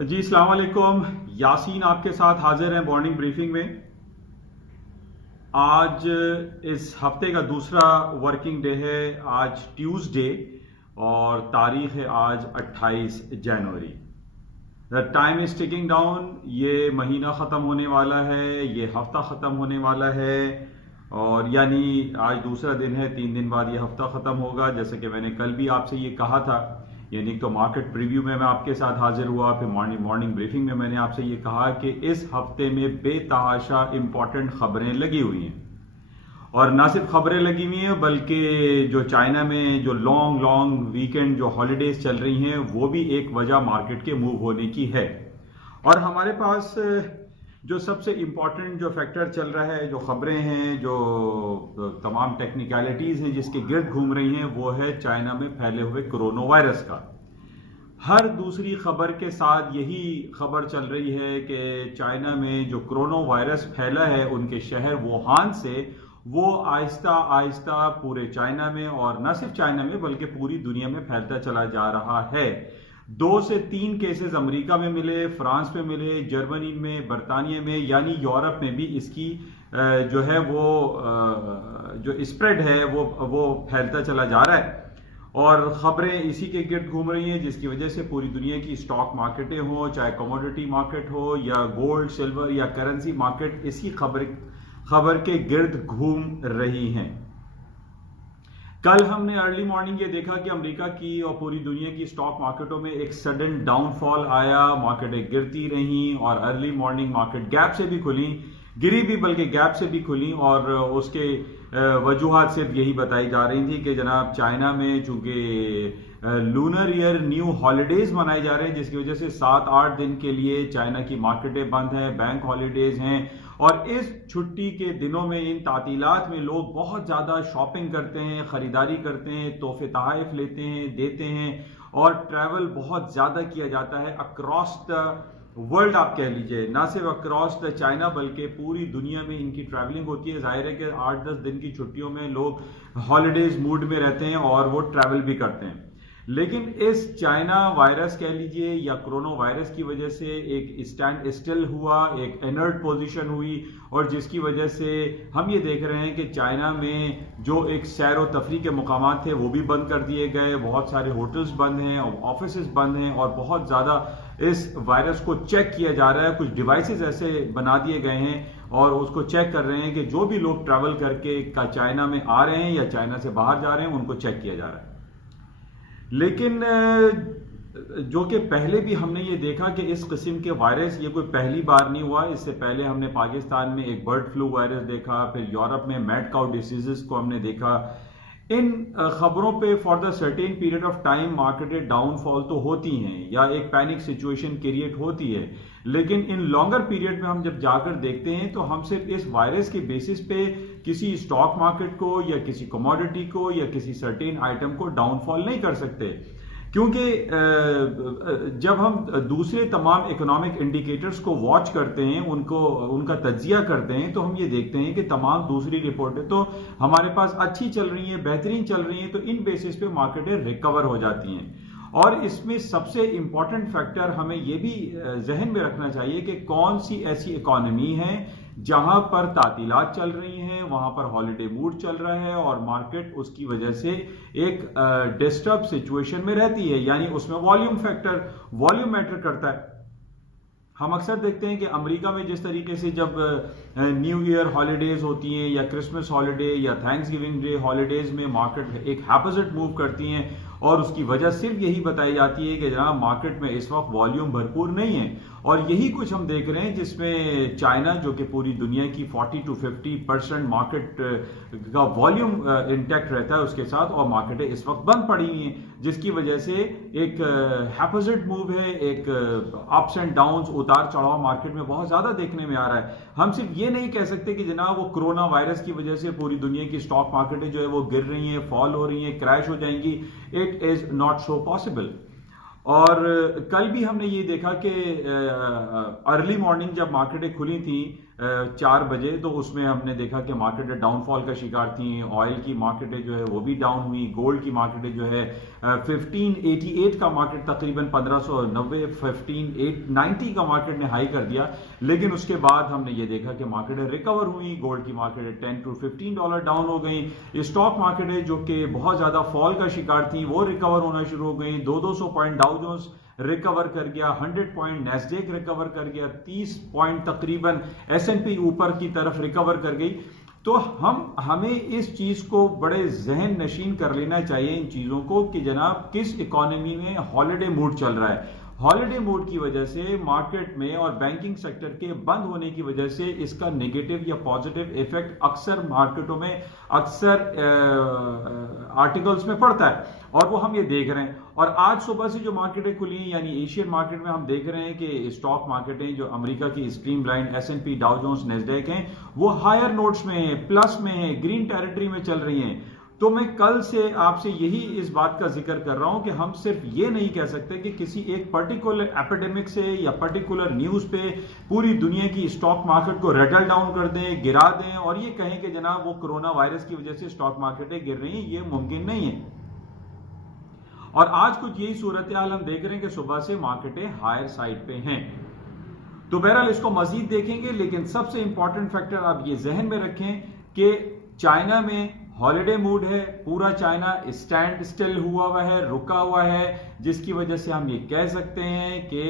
जी अस्सलाम वालेकुम। यासीन आपके साथ हाजिर हैं मॉर्निंग ब्रीफिंग में। आज इस हफ्ते का दूसरा वर्किंग डे है। आज ट्यूसडे और तारीख है आज 28 जनवरी। The time is ticking down. ये महीना ख़त्म होने वाला है, ये हफ्ता ख़त्म होने वाला है और यानी आज दूसरा दिन है, 3 दिन बाद ये हफ्ता ख़त्म होगा। जैसे कि मैंने कल भी आपसे ये कहा था, यानी तो मार्केट प्रीव्यू में मैं आपके साथ हाजिर हुआ, फिर मॉर्निंग ब्रीफिंग में मैंने आपसे ये कहा कि इस हफ्ते में बेतहाशा इंपॉर्टेंट खबरें लगी हुई हैं। और ना सिर्फ खबरें लगी हुई हैं बल्कि जो चाइना में जो लॉन्ग वीकेंड जो हॉलीडेज चल रही हैं वो भी एक वजह मार्केट के मूव होने की है। और हमारे पास जो सबसे इंपॉर्टेंट जो फैक्टर चल रहा है, जो खबरें हैं, जो तमाम टेक्निकलिटीज हैं जिसके गिर्द घूम रही हैं, वो है चाइना में फैले हुए कोरोना वायरस का। हर दूसरी खबर के साथ यही खबर चल रही है कि चाइना में जो कोरोना वायरस फैला है उनके शहर वुहान से, वो आहिस्ता आहिस्ता पूरे चाइना में और न सिर्फ चाइना में बल्कि पूरी दुनिया में फैलता चला जा रहा है। 2 से 3 केसेस अमेरिका में मिले, फ्रांस में मिले, जर्मनी में, बरतानिया में, यानी यूरोप में भी इसकी जो है वो जो स्प्रेड है वो फैलता चला जा रहा है। और खबरें इसी के गिर्द घूम रही हैं जिसकी वजह से पूरी दुनिया की स्टॉक मार्केटें हो, चाहे कमोडिटी मार्केट हो या गोल्ड सिल्वर या करेंसी मार्केट, इसी खबर के गिर्द घूम रही हैं। कल हमने अर्ली मॉर्निंग ये देखा कि अमेरिका की और पूरी दुनिया की स्टॉक मार्केटों में एक सडन डाउनफॉल आया, मार्केटें गिरती रहीं और अर्ली मॉर्निंग मार्केट गैप से भी खुली, गिरी भी बल्कि गैप से भी खुली। और उसके वजूहात सिर्फ यही बताई जा रही थी कि जनाब चाइना में चूंकि लूनर ईयर न्यू हॉलीडेज मनाए जा रहे हैं जिसकी वजह से 7-8 दिन के लिए चाइना की मार्केटें बंद हैं, बैंक हॉलीडेज हैं और इस छुट्टी के दिनों में, इन तातीलात में लोग बहुत ज़्यादा शॉपिंग करते हैं, ख़रीदारी करते हैं, तोहफे तोहफ़े लेते हैं, देते हैं और ट्रैवल बहुत ज़्यादा किया जाता है अक्रॉस द वर्ल्ड। आप कह लीजिए ना सिर्फ अक्रॉस द चाइना बल्कि पूरी दुनिया में इनकी ट्रैवलिंग होती है। जाहिर है कि 8-10 दिन की छुट्टियों में लोग हॉलीडेज मूड में रहते हैं और वो ट्रैवल भी करते हैं। लेकिन इस चाइना वायरस कह लीजिए या कोरोना वायरस की वजह से एक स्टैंड स्टिल हुआ, एक इनर्ट पोजीशन हुई और जिसकी वजह से हम ये देख रहे हैं कि चाइना में जो एक सैर व तफरीह के मुकामात थे वो भी बंद कर दिए गए, बहुत सारे होटल्स बंद हैं, ऑफिस बंद हैं और बहुत ज़्यादा इस वायरस को चेक किया जा रहा है। कुछ डिवाइसेस ऐसे बना दिए गए हैं और उसको चेक कर रहे हैं कि जो भी लोग ट्रैवल करके चाइना में आ रहे हैं या चाइना से बाहर जा रहे हैं उनको चेक किया जा रहा है। लेकिन जो कि पहले भी हमने ये देखा कि इस किस्म के वायरस ये कोई पहली बार नहीं हुआ। इससे पहले हमने पाकिस्तान में एक बर्ड फ्लू वायरस देखा, फिर यूरोप में मैड काउ डिसीजेस को हमने देखा। इन खबरों पे for the certain period of time marketed downfall तो होती हैं या एक पैनिक सिचुएशन क्रिएट होती है, लेकिन इन लॉन्गर पीरियड में हम जब जाकर देखते हैं तो हम सिर्फ इस वायरस के बेसिस पे किसी स्टॉक मार्केट को या किसी कमोडिटी को या किसी सर्टेन आइटम को डाउनफॉल नहीं कर सकते, क्योंकि जब हम दूसरे तमाम इकोनॉमिक इंडिकेटर्स को वॉच करते हैं, उनका तज्जिया करते हैं, तो हम ये देखते हैं कि तमाम दूसरी रिपोर्टें तो हमारे पास अच्छी चल रही हैं, बेहतरीन चल रही हैं, तो इन बेसिस पे मार्केटें रिकवर हो जाती हैं। और इसमें सबसे इंपॉर्टेंट फैक्टर हमें यह भी जहन में रखना चाहिए कि कौन सी ऐसी इकोनॉमी है जहां पर तातीलात चल रही हैं, वहां पर हॉलिडे मूड चल रहा है और मार्केट उसकी वजह से एक डिस्टर्ब सिचुएशन में रहती है, यानी उसमें वॉल्यूम मैटर करता है। हम अक्सर देखते हैं कि अमेरिका में जिस तरीके से जब न्यू ईयर हॉलीडेज होती हैं या क्रिसमस हॉलीडे या थैंक्सगिविंग डे हॉलीडेज में मार्केट एक हैपोजिट मूव करती हैं और उसकी वजह सिर्फ यही बताई जाती है कि जनाब मार्केट में इस वक्त वॉल्यूम भरपूर नहीं है। और यही कुछ हम देख रहे हैं जिसमें चाइना जो कि पूरी दुनिया की 40-50% मार्केट का वॉल्यूम इंटैक्ट रहता है उसके साथ, और मार्केटें इस वक्त बंद पड़ी हुई हैं जिसकी वजह से एक हैपोजिट मूव है, एक अप्स एंड डाउन्स, उतार चढ़ाव मार्केट में बहुत ज्यादा देखने में आ रहा है। हम सिर्फ ये नहीं कह सकते कि जनाब वो कोरोना वायरस की वजह से पूरी दुनिया की स्टॉक मार्केटें जो है वो गिर रही हैं, फॉल हो रही हैं, क्रैश हो जाएंगी। It is not so possible. और कल भी हमने ये देखा कि अर्ली मॉर्निंग जब मार्केटें खुली थी 4 बजे, तो उसमें हमने देखा कि मार्केटें डाउनफॉल का शिकार थी। ऑयल की मार्केटें जो है वो भी डाउन हुई। गोल्ड की मार्केटें जो है 1588 का मार्केट तकरीबन 1590, 15890 का मार्केट ने हाई कर दिया। लेकिन उसके बाद हमने ये देखा कि मार्केटें रिकवर हुई। गोल्ड की मार्केटें $10 to $15 डाउन हो गई। स्टॉक मार्केटें जो कि बहुत ज्यादा फॉल का शिकार थी वो रिकवर होना शुरू हो गई। 200 पॉइंट डाउ जोन्स रिकवर कर गया, 100 पॉइंट नैस्डैक रिकवर कर गया, 30 पॉइंट तकरीबन S&P ऊपर की तरफ रिकवर कर गई। तो हमें इस चीज को बड़े जहन नशीन कर लेना चाहिए, इन चीजों को, कि जनाब किस इकोनॉमी में हॉलिडे मूड चल रहा है। हॉलिडे मूड की वजह से मार्केट में और बैंकिंग सेक्टर के बंद होने की वजह से इसका नेगेटिव या पॉजिटिव इफेक्ट अक्सर मार्केटों में, अक्सर आर्टिकल्स में पड़ता है, और वो हम ये देख रहे हैं। और आज सुबह से जो मार्केटें खुली हैं, यानी एशियन मार्केट में हम देख रहे हैं कि स्टॉक मार्केटें जो अमेरिका की streamline S&P, Dow Jones, Nasdaq हैं, वो हायर नोट्स में है, प्लस में है, ग्रीन टेरिटरी में चल रही हैं। तो मैं कल से आपसे यही इस बात का जिक्र कर रहा हूं कि हम सिर्फ ये नहीं कह सकते कि किसी एक पर्टिकुलर एपिडेमिक से या पर्टिकुलर न्यूज पे पूरी दुनिया की स्टॉक मार्केट को रेटल डाउन कर दें, गिरा दें, और ये कहें कि जनाब वो कोरोना वायरस की वजह से स्टॉक मार्केटें गिर रही हैं। ये मुमकिन नहीं है। और आज कुछ यही सूरत हाल हम देख रहे हैं कि सुबह से मार्केटें हायर साइड पे हैं। तो बहरहाल इसको मजीद देखेंगे, लेकिन सबसे इंपॉर्टेंट फैक्टर आप ये जहन में रखें कि चाइना में हॉलिडे मूड है। पूरा चाइना स्टैंड स्टिल हुआ है, रुका हुआ है, जिसकी वजह से हम ये कह सकते हैं कि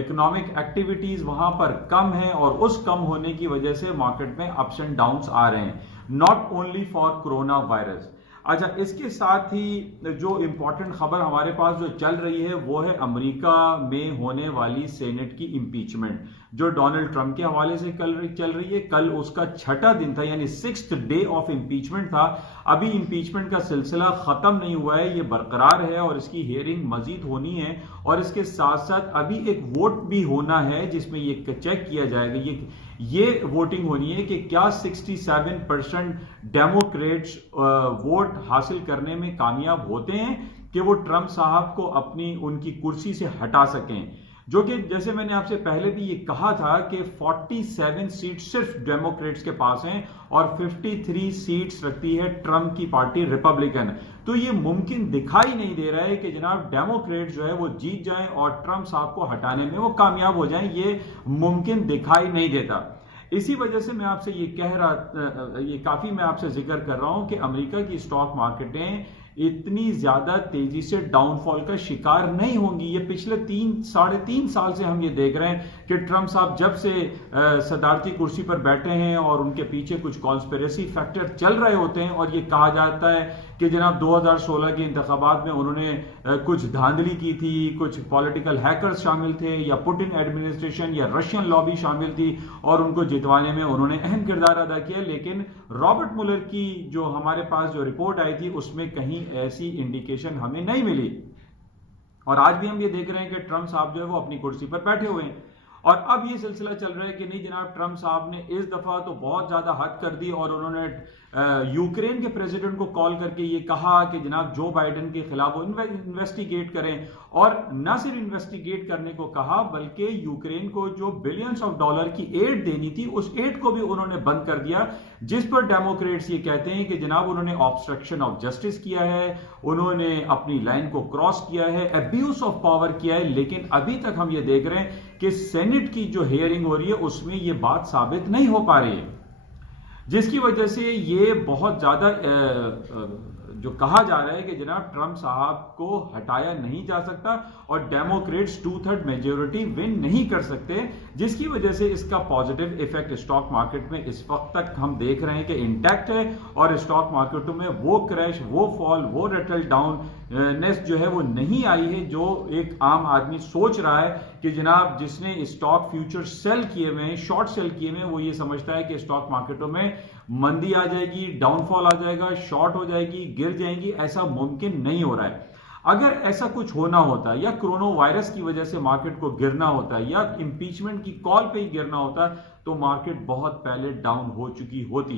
इकोनॉमिक एक्टिविटीज वहां पर कम है, और उस कम होने की वजह से मार्केट में अप्स एंड डाउन्स आ रहे हैं, not only for corona virus. अच्छा, इसके साथ ही जो इंपॉर्टेंट खबर हमारे पास जो चल रही है वो है अमेरिका में होने वाली सेनेट की इंपीचमेंट, जो डोनाल्ड ट्रंप के हवाले से चल रही है। कल उसका 6ठा दिन था, यानी 6th डे ऑफ इंपीचमेंट था। अभी इंपीचमेंट का सिलसिला खत्म नहीं हुआ है, ये बरकरार है, और इसकी हियरिंग मजीद होनी है। और इसके साथ साथ अभी एक वोट भी होना है, जिसमें ये चेक किया जाएगा, ये वोटिंग होनी है कि क्या 67% डेमोक्रेट्स वोट हासिल करने में कामयाब होते हैं कि वो ट्रंप साहब को उनकी कुर्सी से हटा सकें। जो कि जैसे मैंने आपसे पहले भी ये कहा था कि 47 सीट सिर्फ डेमोक्रेट्स के पास हैं और 53 सीट्स रखती है ट्रंप की पार्टी रिपब्लिकन। तो ये मुमकिन दिखाई नहीं दे रहा है कि जनाब डेमोक्रेट जो है वो जीत जाएं और ट्रंप साहब को हटाने में वो कामयाब हो जाएं, ये मुमकिन दिखाई नहीं देता। इसी वजह से मैं आपसे ये काफी मैं आपसे जिक्र कर रहा हूं कि अमेरिका की स्टॉक मार्केटें इतनी ज्यादा तेजी से डाउनफॉल का शिकार नहीं होंगी। ये पिछले 3-3.5 साल से हम ये देख रहे हैं कि ट्रंप साहब जब से सदारती कुर्सी पर बैठे हैं और उनके पीछे कुछ कॉन्स्पिरेसी फैक्टर चल रहे होते हैं, और ये कहा जाता है कि जनाब 2016 के इंतखाबात में उन्होंने कुछ धांधली की थी, कुछ पॉलिटिकल हैकर्स शामिल थे, या पुतिन एडमिनिस्ट्रेशन या रशियन लॉबी शामिल थी, और उनको जितवाने में उन्होंने अहम किरदार अदा किया। लेकिन रॉबर्ट मुलर की जो हमारे पास जो रिपोर्ट आई थी उसमें कहीं ऐसी इंडिकेशन हमें नहीं मिली। और आज भी हम ये देख रहे हैं कि ट्रंप साहब जो है वो अपनी कुर्सी पर बैठे हुए हैं। और अब ये सिलसिला चल रहा है कि नहीं जनाब, ट्रंप साहब ने इस दफा तो बहुत ज्यादा हद कर दी, और उन्होंने यूक्रेन के प्रेसिडेंट को कॉल करके ये कहा कि जनाब जो बाइडेन के खिलाफ वो इन्वेस्टिगेट करें, और न सिर्फ इन्वेस्टिगेट करने को कहा बल्कि यूक्रेन को जो बिलियंस ऑफ डॉलर की एड देनी थी उस एड को भी उन्होंने बंद कर दिया, जिस पर डेमोक्रेट्स ये कहते हैं कि जनाब उन्होंने ऑब्स्ट्रक्शन ऑफ जस्टिस किया है, उन्होंने अपनी लाइन को क्रॉस किया है, अब्यूज ऑफ पावर किया है। लेकिन अभी तक हम ये देख रहे हैं कि सेनेट की जो हियरिंग हो रही है उसमें ये बात साबित नहीं हो पा रही है, जिसकी वजह से ये बहुत ज्यादा जो कहा जा रहा है कि जनाब ट्रंप साहब को हटाया नहीं जा सकता और डेमोक्रेट्स 2/3 मेजोरिटी विन नहीं कर सकते, जिसकी वजह से इसका पॉजिटिव इफेक्ट स्टॉक मार्केट में इस वक्त तक हम देख रहे हैं कि इंटैक्ट है। और स्टॉक मार्केटों में वो क्रैश, वो फॉल, वो रेटल डाउन नेस जो है वो नहीं आई है जो एक आम आदमी सोच रहा है कि जनाब जिसने स्टॉक फ्यूचर सेल किए हुए हैं, शॉर्ट सेल किए हुए हैं, वो ये समझता है कि स्टॉक मार्केटों में मंदी आ जाएगी, डाउनफॉल आ जाएगा, शॉर्ट हो जाएगी, गिर जाएंगी। ऐसा मुमकिन नहीं हो रहा है। अगर ऐसा कुछ होना होता या कोरोना वायरस की वजह से मार्केट को गिरना होता या इंपीचमेंट की कॉल पे ही गिरना होता तो मार्केट बहुत पहले डाउन हो चुकी होती,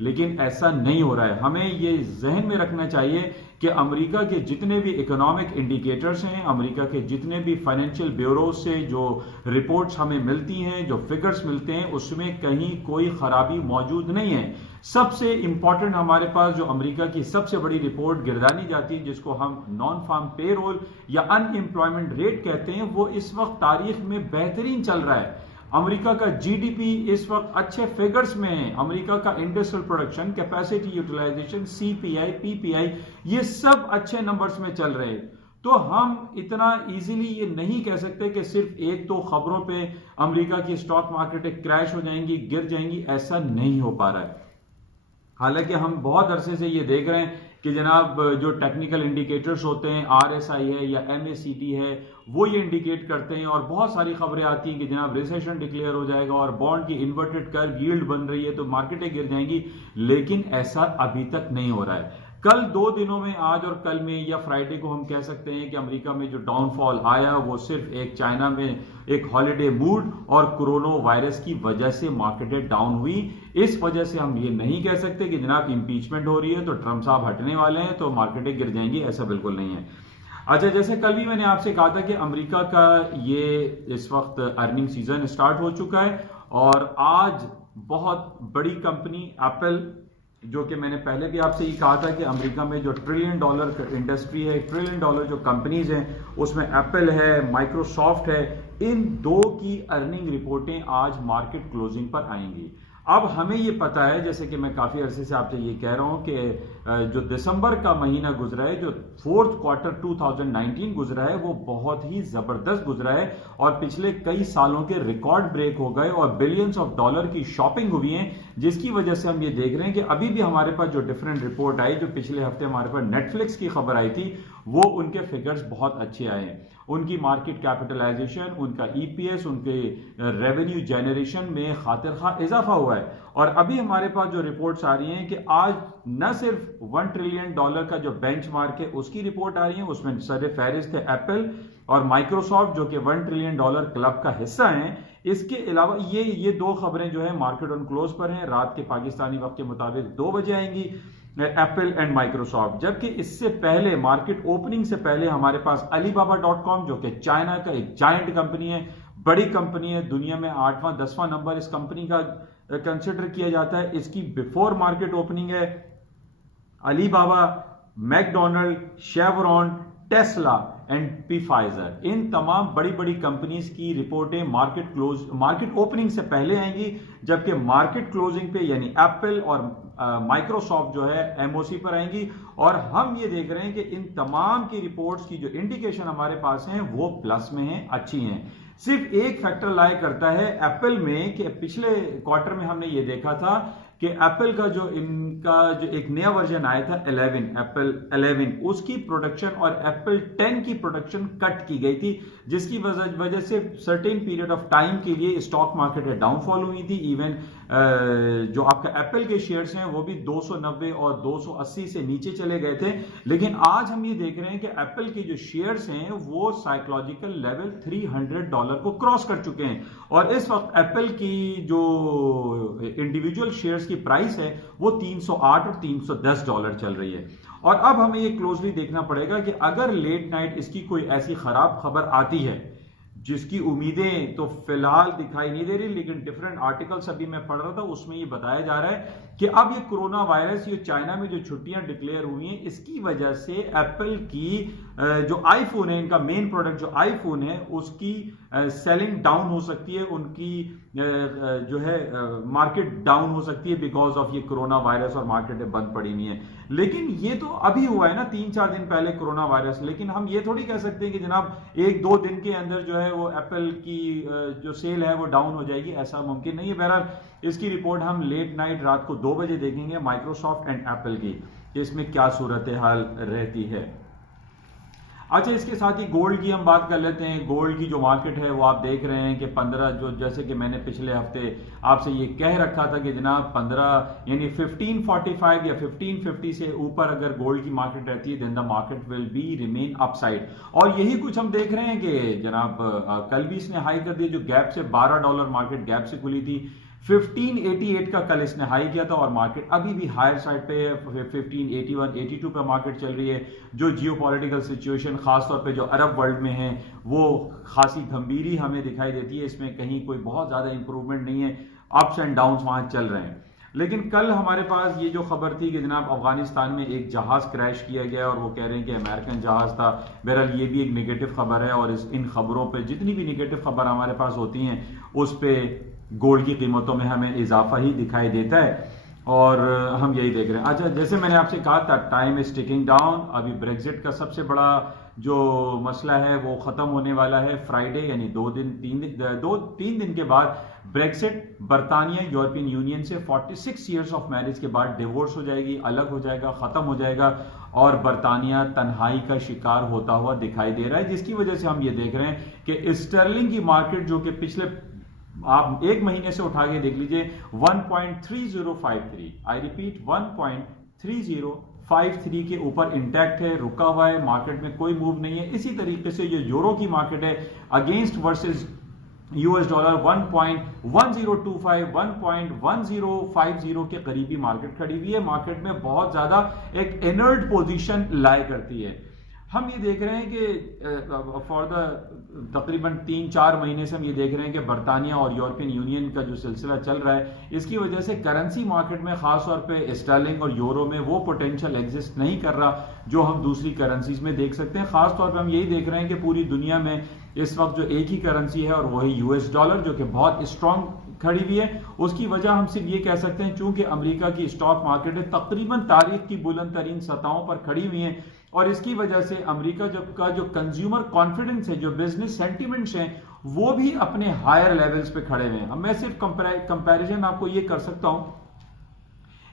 लेकिन ऐसा नहीं हो रहा है। हमें ये जहन में रखना चाहिए कि अमेरिका के जितने भी इकोनॉमिक इंडिकेटर्स हैं, अमेरिका के जितने भी फाइनेंशियल ब्यूरो से जो रिपोर्ट्स हमें मिलती हैं, जो फिगर्स मिलते हैं, उसमें कहीं कोई खराबी मौजूद नहीं है। सबसे इंपॉर्टेंट हमारे पास जो अमेरिका की सबसे बड़ी रिपोर्ट गिरदानी जाती है, जिसको हम नॉन फार्म पेरोल या अनएम्प्लॉयमेंट रेट कहते हैं, वो इस वक्त तारीख में बेहतरीन चल रहा है। अमेरिका का जीडीपी इस वक्त अच्छे फिगर्स में है। अमेरिका का industrial production, capacity utilisation, CPI, PPI, ये सब अच्छे नंबर्स में चल रहे हैं। तो हम इतना इजीली ये नहीं कह सकते कि सिर्फ एक दो खबरों पे अमेरिका की स्टॉक मार्केट क्रैश हो जाएंगी, गिर जाएंगी, ऐसा नहीं हो पा रहा है। हालांकि हम बहुत अरसे से ये देख रहे हैं कि जनाब जो टेक्निकल इंडिकेटर्स होते हैं, आरएसआई है या एमएसीटी है, वो ये इंडिकेट करते हैं और बहुत सारी खबरें आती हैं कि जनाब रिसेशन डिक्लेयर हो जाएगा और बॉन्ड की इन्वर्टेड कर्व यील्ड बन रही है तो मार्केटें गिर जाएंगी, लेकिन ऐसा अभी तक नहीं हो रहा है। कल 2 दिनों में, आज और कल में या फ्राइडे को, हम कह सकते हैं कि अमेरिका में जो डाउनफॉल आया वो सिर्फ एक चाइना में एक हॉलिडे मूड और कोरोना वायरस की वजह से मार्केटें डाउन हुई। इस वजह से हम ये नहीं कह सकते कि जनाब इंपीचमेंट हो रही है तो ट्रंप साहब हटने वाले हैं तो मार्केटें गिर जाएंगी, ऐसा बिल्कुल नहीं है। अच्छा, जैसे कल भी मैंने आपसे कहा था कि अमेरिका का ये इस वक्त अर्निंग सीजन स्टार्ट हो चुका है और आज बहुत बड़ी कंपनी एप्पल, जो कि मैंने पहले भी आपसे ये कहा था कि अमेरिका में जो $1 ट्रिलियन इंडस्ट्री है, $1 ट्रिलियन जो कंपनीज हैं, उसमें एप्पल है, माइक्रोसॉफ्ट है, इन दो की अर्निंग रिपोर्टें आज मार्केट क्लोजिंग पर आएंगी। अब हमें ये पता है, जैसे कि मैं काफी अरसे से आपसे ये कह रहा हूं कि जो दिसंबर का महीना गुजरा है, जो फोर्थ क्वार्टर 2019 गुजरा है, वो बहुत ही जबरदस्त गुजरा है और पिछले कई सालों के रिकॉर्ड ब्रेक हो गए और बिलियंस ऑफ डॉलर की शॉपिंग हुई है, जिसकी वजह से हम ये देख रहे हैं कि अभी भी हमारे पास जो डिफरेंट रिपोर्ट आई, जो पिछले हफ्ते हमारे पास नेटफ्लिक्स की खबर आई थी, वो उनके फिगर्स बहुत अच्छे आए हैं। उनकी मार्केट कैपिटलाइजेशन, उनका ईपीएस, उनके रेवेन्यू जनरेशन में खातिर खा इजाफा हुआ है। और अभी हमारे पास जो रिपोर्ट्स आ रही हैं कि आज न सिर्फ $1 ट्रिलियन का जो बेंचमार्क है उसकी रिपोर्ट आ रही है, उसमें सर फहरिस्त है एप्पल और माइक्रोसॉफ्ट, जो कि $1 ट्रिलियन क्लब का हिस्सा हैं। इसके अलावा ये दो खबरें जो है मार्केट ऑन क्लोज पर हैं, रात के पाकिस्तानी वक्त के मुताबिक 2 बजे आएंगी, एप्पल एंड माइक्रोसॉफ्ट। जबकि इससे पहले, मार्केट ओपनिंग से पहले, हमारे पास Alibaba.com, जो कि चाइना का एक जायंट कंपनी है, बड़ी कंपनी है, दुनिया में 8वां 10वां नंबर इस कंपनी का कंसिडर किया जाता है। इसकी बिफोर मार्केट ओपनिंग है Alibaba, McDonald, chevron, Tesla and Pfizer, इन तमाम बड़ी बड़ी कंपनीज की रिपोर्टें मार्केट ओपनिंग से पहले आएंगी, जबकि मार्केट क्लोजिंग पे यानी एप्पल और माइक्रोसॉफ्ट जो है एमओसी पर आएंगी। और हम ये देख रहे हैं कि इन तमाम की रिपोर्ट्स की जो इंडिकेशन हमारे पास हैं वो प्लस में हैं, अच्छी हैं। सिर्फ एक फैक्टर लाया करता है एप्पल में कि पिछले क्वार्टर में हमने ये देखा था कि एप्पल का जो एक नया वर्जन आया था 11, एप्पल 11, उसकी प्रोडक्शन और एप्पल 10 की प्रोडक्शन कट की गई थी, जिसकी वजह से सर्टेन पीरियड ऑफ टाइम के लिए स्टॉक मार्केट में डाउनफॉल हुई थी। इवन जो आपका एप्पल के शेयर्स हैं वो भी 290 और 280 से नीचे चले गए थे। लेकिन आज हम ये देख रहे हैं कि एप्पल के जो शेयर्स हैं वो साइकोलॉजिकल लेवल $300 को क्रॉस कर चुके हैं और इस वक्त एप्पल की जो इंडिविजुअल शेयर्स की प्राइस है वो $308 और $310 चल रही है। और अब हमें ये क्लोजली देखना पड़ेगा कि अगर लेट नाइट इसकी कोई ऐसी खराब खबर आती है, जिसकी उम्मीदें तो फिलहाल दिखाई नहीं दे रही, लेकिन डिफरेंट आर्टिकल्स अभी मैं पढ़ रहा था उसमें ये बताया जा रहा है कि अब ये कोरोना वायरस, ये चाइना में जो छुट्टियां डिक्लेयर हुई हैं, इसकी वजह से एप्पल की जो आईफोन है, इनका मेन प्रोडक्ट जो आईफोन है, उसकी सेलिंग डाउन हो सकती है, उनकी जो है मार्केट डाउन हो सकती है बिकॉज ऑफ ये कोरोना वायरस और मार्केटें बंद पड़ी हुई हैं। लेकिन ये तो अभी हुआ है ना, 3-4 दिन पहले कोरोना वायरस। लेकिन हम ये थोड़ी कह सकते हैं कि जनाब 1-2 दिन के अंदर जो है वो एप्पल की जो सेल है वो डाउन हो जाएगी, ऐसा मुमकिन नहीं है। बहरहाल इसकी रिपोर्ट हम लेट नाइट रात को 2 बजे देखेंगे माइक्रोसॉफ्ट एंड एप्पल की, कि इसमें क्या सूरत हाल रहती है। अच्छा, इसके साथ ही गोल्ड की हम बात कर लेते हैं। गोल्ड की जो मार्केट है वो आप देख रहे हैं कि 15, जो जैसे कि मैंने पिछले हफ्ते आपसे ये कह रखा था कि जनाब 15 यानी 1545 या 1550 से ऊपर अगर गोल्ड की मार्केट रहती है then the market will be remain upside. और यही कुछ हम देख रहे हैं कि जनाब कल भी इसने हाई कर दिया, जो गैप से $12 मार्केट गैप से खुली थी, 1588 का कल इसने हाई किया था और मार्केट अभी भी हायर साइड पे है, 1581 82 पे मार्केट चल रही है। जो जियोपॉलिटिकल सिचुएशन खासतौर पे जो अरब वर्ल्ड में है वो खासी गंभीरी हमें दिखाई देती है, इसमें कहीं कोई बहुत ज्यादा इंप्रूवमेंट नहीं है, अप्स एंड डाउन्स वहां चल रहे हैं। लेकिन कल हमारे पास ये जो खबर थी कि जनाब अफगानिस्तान में एक जहाज क्रैश किया गया और वो कह रहे हैं कि अमेरिकन जहाज था। बहरहाल ये भी एक नेगेटिव खबर है और इन खबरों पे जितनी भी नेगेटिव खबर हमारे पास होती हैं उस पे गोल्ड की कीमतों में हमें इजाफा ही दिखाई देता है और हम यही देख रहे हैं। अच्छा, जैसे मैंने आपसे कहा था टाइम इज टिकिंग डाउन। अभी ब्रेक्जिट का सबसे बड़ा जो मसला है वो खत्म होने वाला है फ्राइडे, यानी 3 दिन के बाद ब्रेक्सिट बरतानिया यूरोपियन यूनियन से 46 ईयर्स ऑफ मैरिज के बाद डिवोर्स हो जाएगी, अलग हो जाएगा, खत्म हो जाएगा और बरतानिया तन्हाई का शिकार होता हुआ दिखाई दे रहा है, जिसकी वजह से हम ये देख रहे हैं कि स्टर्लिंग की मार्केट जो कि पिछले आप एक महीने से उठा के देख लीजिए 1.3053, आई रिपीट 1.3053 के ऊपर इंटैक्ट है, रुका हुआ है, मार्केट में कोई मूव नहीं है। इसी तरीके से जो यूरो की मार्केट है अगेंस्ट वर्सेस यूएस डॉलर 1.1025 1.1050 के करीबी मार्केट खड़ी हुई है। मार्केट में बहुत ज्यादा एक इनर्ट पोजीशन लाई करती है। हम ये देख रहे हैं कि फॉर द तकरीबन 3-4 महीने से हम ये देख रहे हैं कि बरतानिया और यूरोपियन यूनियन का जो सिलसिला चल रहा है, इसकी वजह से करेंसी मार्केट में खासतौर पे स्टर्लिंग और यूरो में वो पोटेंशियल एग्जिस्ट नहीं कर रहा जो हम दूसरी करेंसीज में देख सकते हैं। खासतौर पे हम यही देख रहे हैं कि पूरी दुनिया में इस वक्त जो एक ही करेंसी है और वही यूएस डॉलर जो कि बहुत स्ट्रांग खड़ी हुई है। उसकी वजह हम सिर्फ ये कह सकते हैं चूंकि अमेरिका की स्टॉक मार्केट है तकरीबन तारीख की बुलंद तरीन सतहों पर खड़ी हुई है और इसकी वजह से अमेरिका का जो कंज्यूमर कॉन्फिडेंस है, जो बिजनेस सेंटिमेंट्स हैं, वो भी अपने हायर लेवल्स पे खड़े हुए हैं। मैं सिर्फ कंपैरिजन आपको ये कर सकता हूं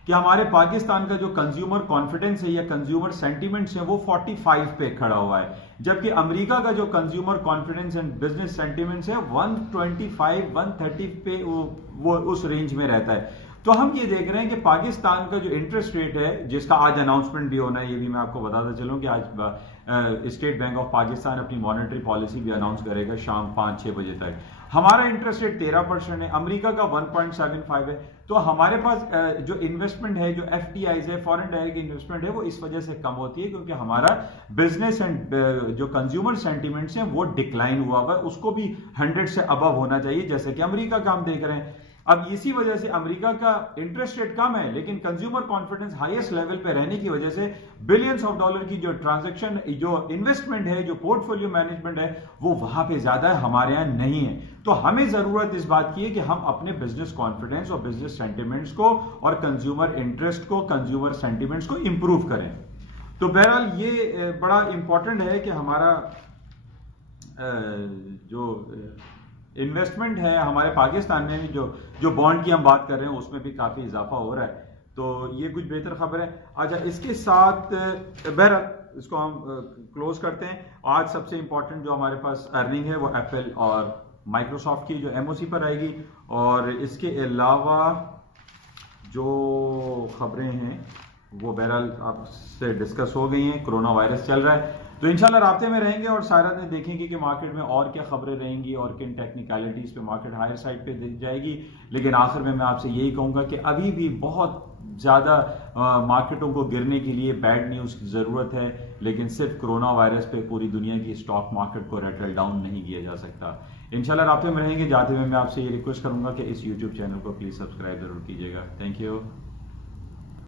कि हमारे पाकिस्तान का जो कंज्यूमर कॉन्फिडेंस है या कंज्यूमर सेंटिमेंट्स है वो 45 पे खड़ा हुआ है, जबकि अमेरिका का जो consumer confidence and business sentiments है 125 130 पे वो उस रेंज में रहता है। तो हम ये देख रहे हैं कि पाकिस्तान का जो इंटरेस्ट रेट है, जिसका आज अनाउंसमेंट भी होना है, ये भी मैं आपको बताता चलूं कि आज स्टेट बैंक ऑफ पाकिस्तान अपनी मॉनेटरी पॉलिसी भी अनाउंस करेगा शाम 5-6 बजे तक। हमारा इंटरेस्ट रेट 13% है, अमेरिका का 1.75 है। तो हमारे पास जो इन्वेस्टमेंट है, जो एफडीआईज है, फॉरेन डायरेक्ट इन्वेस्टमेंट है, वो इस वजह से कम होती है क्योंकि हमारा बिजनेस एंड जो कंज्यूमर सेंटिमेंट्स हैं वो डिक्लाइन हुआ है, उसको भी 100 से अबव होना चाहिए जैसे कि अमेरिका का हम देख रहे हैं। अब इसी वजह से अमेरिका का इंटरेस्ट रेट कम है लेकिन कंज्यूमर कॉन्फिडेंस हाईएस्ट लेवल पे रहने की वजह से बिलियंस ऑफ डॉलर की जो ट्रांजैक्शन, जो इन्वेस्टमेंट है, जो पोर्टफोलियो मैनेजमेंट है, वो वहां पे ज्यादा है, हमारे यहां नहीं है। तो हमें जरूरत इस बात की है कि हम अपने बिजनेस कॉन्फिडेंस और बिजनेस सेंटिमेंट्स को और कंज्यूमर इंटरेस्ट को, कंज्यूमर सेंटिमेंट्स को इंप्रूव करें। तो बहरहाल ये बड़ा इंपॉर्टेंट है कि हमारा जो इन्वेस्टमेंट है हमारे पाकिस्तान में, जो बॉन्ड की हम बात कर रहे हैं उसमें भी काफी इजाफा हो रहा है। तो ये कुछ बेहतर खबर है। अच्छा, इसके साथ बहरहाल इसको हम क्लोज करते हैं। आज सबसे इंपॉर्टेंट जो हमारे पास अर्निंग है वो एप्पल और माइक्रोसॉफ्ट की जो एमओसी पर आएगी और इसके अलावा जो खबरें हैं वो बहरहाल आपसे डिस्कस हो गई हैं। कोरोना वायरस चल रहा है तो इंशाल्लाह राब्ते में रहेंगे और सारा दिन देखेंगे कि मार्केट में और क्या खबरें रहेंगी और किन टेक्निकलिटीज पे मार्केट हायर साइड पे दिख जाएगी। लेकिन आखिर में मैं आपसे यही कहूंगा कि अभी भी बहुत ज्यादा मार्केटों को गिरने के लिए बैड न्यूज की जरूरत है, लेकिन सिर्फ कोरोना वायरस पे पूरी दुनिया की स्टॉक मार्केट को रेटल डाउन नहीं किया जा सकता। इंशाल्लाह राब्ते में रहेंगे। जाते हुए मैं आपसे ये रिक्वेस्ट करूंगा कि इस यूट्यूब चैनल को प्लीज सब्सक्राइब जरूर कीजिएगा। Thank you.